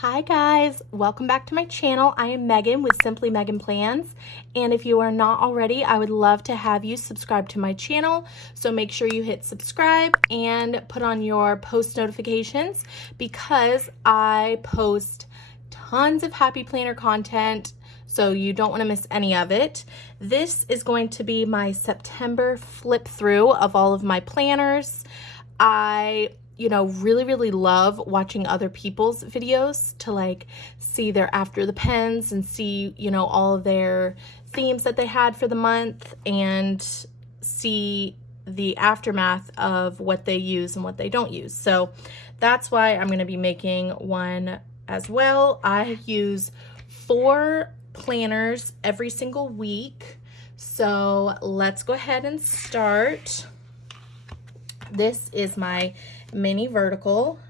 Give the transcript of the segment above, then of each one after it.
Hi guys, welcome back to my channel. I am Megan with Simply Megan Plans, and if you are not already, I would love to have you subscribe to my channel. So make sure you hit subscribe and put on your post notifications because I post tons of happy planner content, so you don't want to miss any of it. This is going to be my September flip through of all of my planners. I really love watching other people's videos to like see their after the pens and see, all of their themes that they had for the month and see the aftermath of what they use and what they don't use. So that's why I'm going to be making one as well. I use 4 planners every single week. So let's go ahead and start. This is my mini vertical.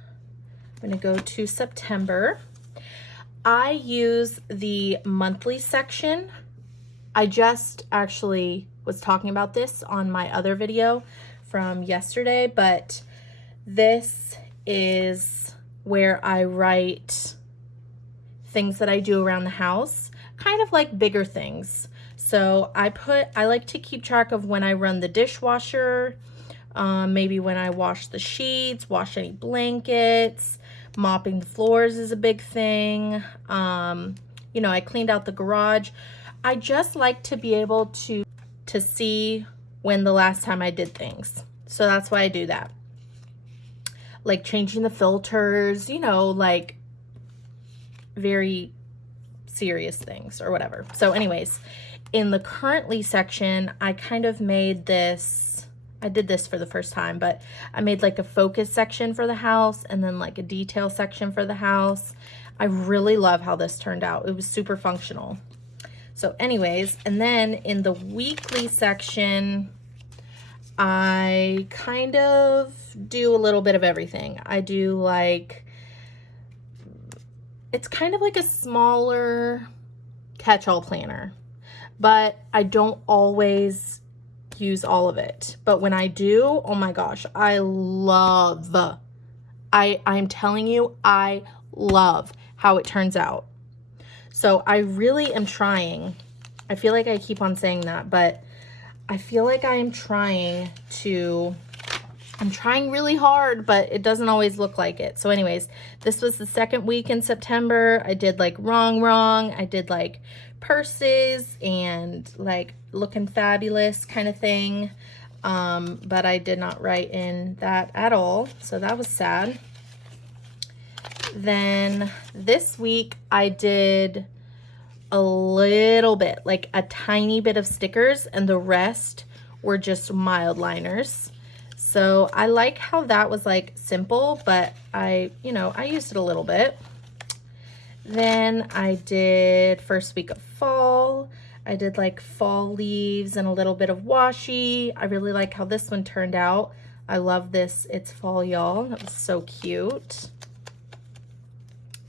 I'm going to go to September. I use the monthly section. I just actually was talking about this on my other video from yesterday, but this is where I write things that I do around the house, kind of like bigger things. So I like to keep track of when I run the dishwasher, maybe when I wash the sheets, wash any blankets, mopping the floors is a big thing. I cleaned out the garage. I just like to be able to see when the last time I did things. So that's why I do that. Like changing the filters, like very serious things or whatever. So anyways, in the currently section, I kind of made this, I did this for the first time, but I made like a focus section for the house and then like a detail section for the house. I really love how this turned out. It was super functional. So anyways, and then in the weekly section, I kind of do a little bit of everything. I do like, it's kind of like a smaller catch-all planner, but I don't always use all of it. But when I do, oh my gosh, I'm telling you, I love how it turns out. So I really am trying. I feel like I keep on saying that, but I feel like I'm trying really hard, but it doesn't always look like it. So anyways, this was the second week in September. I did like wrong. I did like purses and like looking fabulous kind of thing. But I did not write in that at all. So that was sad. Then this week I did a little bit, like a tiny bit of stickers, and the rest were just mild liners. So I like how that was like simple, but I used it a little bit. Then I did first week of fall. I did like fall leaves and a little bit of washi. I really like how this one turned out. I love this. It's fall, y'all. That was so cute.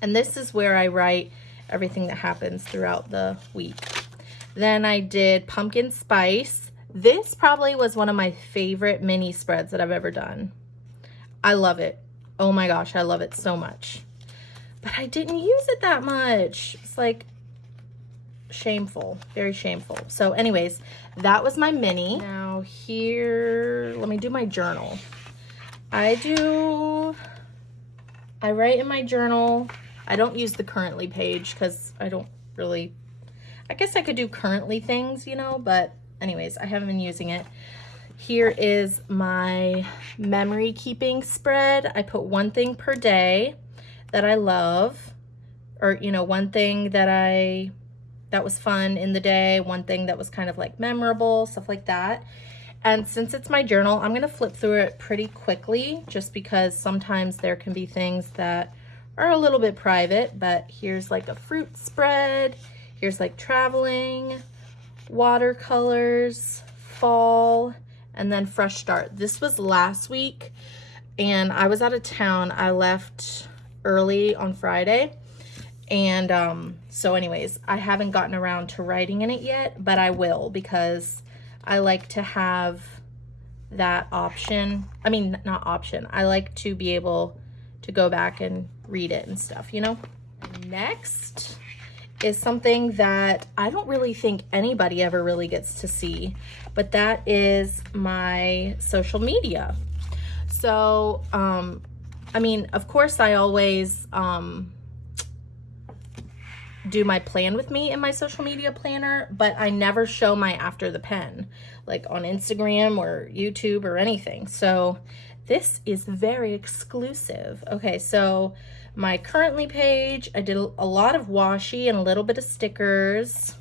And this is where I write everything that happens throughout the week. Then I did pumpkin spice. This probably was one of my favorite mini spreads that I've ever done. I love it. Oh my gosh, I love it so much. But I didn't use it that much. It's like shameful, very shameful. So anyways, that was my mini. Now here, let me do my journal. I write in my journal. I don't use the currently page because I guess I could do currently things, but anyways, I haven't been using it. Here is my memory keeping spread. I put one thing per day that I love, or one thing that was fun in the day, one thing that was kind of like memorable, stuff like that. And since it's my journal, I'm gonna flip through it pretty quickly just because sometimes there can be things that are a little bit private. But here's like a fruit spread, here's like traveling, watercolors, fall, and then fresh start. This was last week and I was out of town. I left early on Friday, and so anyways, I haven't gotten around to writing in it yet, but I will because I like to have that option. I mean, not option. I like to be able to go back and read it and stuff, Next is something that I don't really think anybody ever really gets to see, but that is my social media. So, I mean, of course I always do my plan with me in my social media planner, but I never show my after the pen, like on Instagram or YouTube or anything. So this is very exclusive. Okay, so my currently page, I did a lot of washi and a little bit of stickers.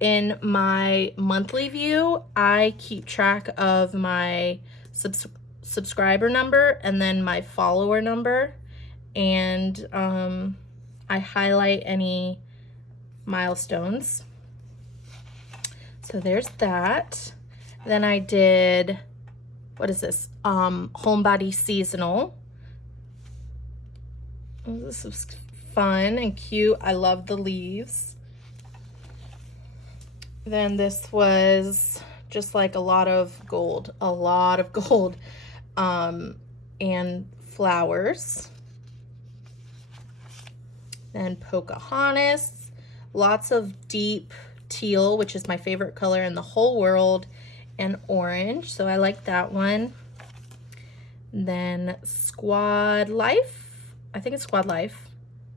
In my monthly view, I keep track of my subscriber number and then my follower number, and I highlight any milestones. So there's that. Then I did, what is this? Homebody seasonal. This was fun and cute. I love the leaves. Then this was just like a lot of gold, and flowers. Then Pocahontas, lots of deep teal, which is my favorite color in the whole world, and orange, so I like that one. Then Squad Life, I think it's Squad Life.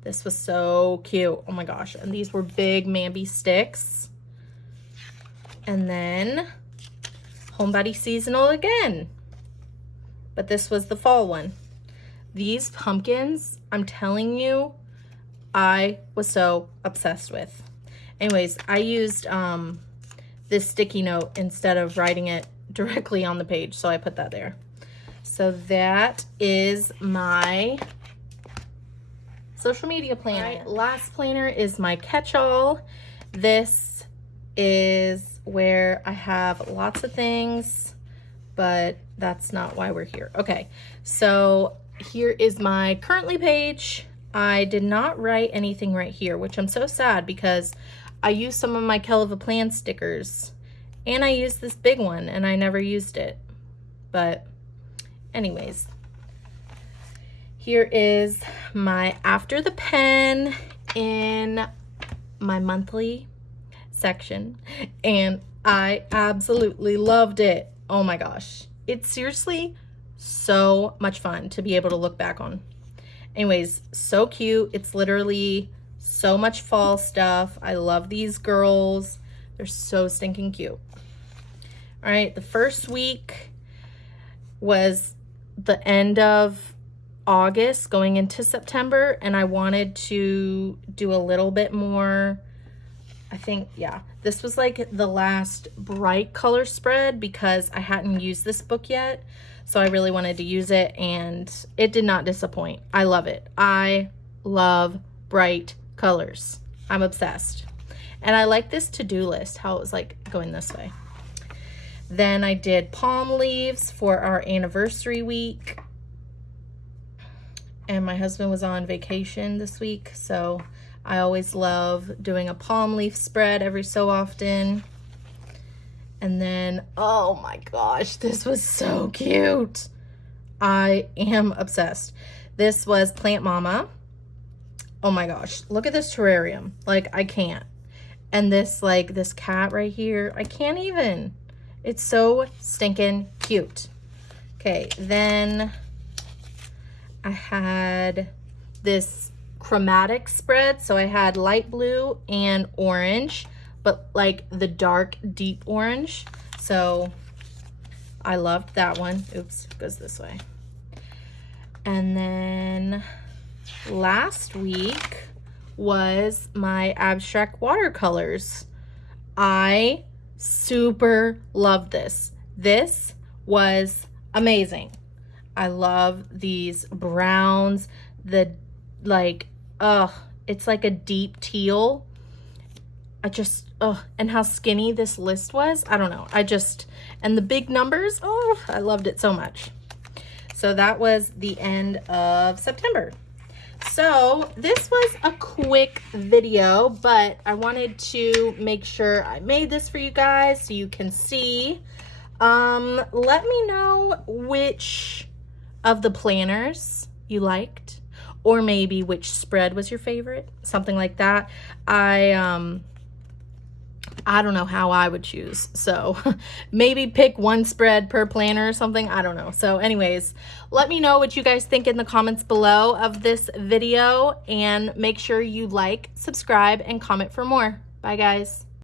This was so cute, oh my gosh, and these were big Mamby sticks. And then Homebody Seasonal again, but this was the fall one. These pumpkins, I'm telling you, I was so obsessed with. Anyways, I used this sticky note instead of writing it directly on the page, so I put that there. So that is my social media planner. Right, last planner is my catch-all. This is where I have lots of things, but that's not why we're here. Okay, so here is my currently page. I did not write anything right here, which I'm so sad because I used some of my Kell of a Plan stickers and I used this big one and I never used it. But anyways, here is my after the pen in my monthly section, and I absolutely loved it. Oh my gosh, it's seriously so much fun to be able to look back on. Anyways, so cute. It's literally so much fall stuff. I love these girls. They're so stinking cute. All right, the first week was the end of August going into September, and I wanted to do a little bit more. I think, yeah, this was like the last bright color spread because I hadn't used this book yet. So I really wanted to use it, and it did not disappoint. I love it. I love bright colors. I'm obsessed. And I like this to-do list, how it was like going this way. Then I did palm leaves for our anniversary week. And my husband was on vacation this week, so I always love doing a palm leaf spread every so often. And then, oh my gosh, this was so cute. I am obsessed. This was Plant Mama. Oh my gosh, look at this terrarium. Like, I can't. And this, like, this cat right here, I can't even. It's so stinking cute. Okay, then I had this chromatic spread. So I had light blue and orange, but like the dark deep orange. So I loved that one. Oops, it goes this way. And then last week was my abstract watercolors. I super love this. This was amazing. I love these browns, the like, it's like a deep teal. I just, and how skinny this list was. I don't know. And the big numbers, I loved it so much. So that was the end of September. So this was a quick video, but I wanted to make sure I made this for you guys so you can see. Let me know which of the planners you liked, or maybe which spread was your favorite, something like that. I don't know how I would choose. So maybe pick one spread per planner or something. I don't know. So anyways, let me know what you guys think in the comments below of this video, and make sure you like, subscribe, and comment for more. Bye guys.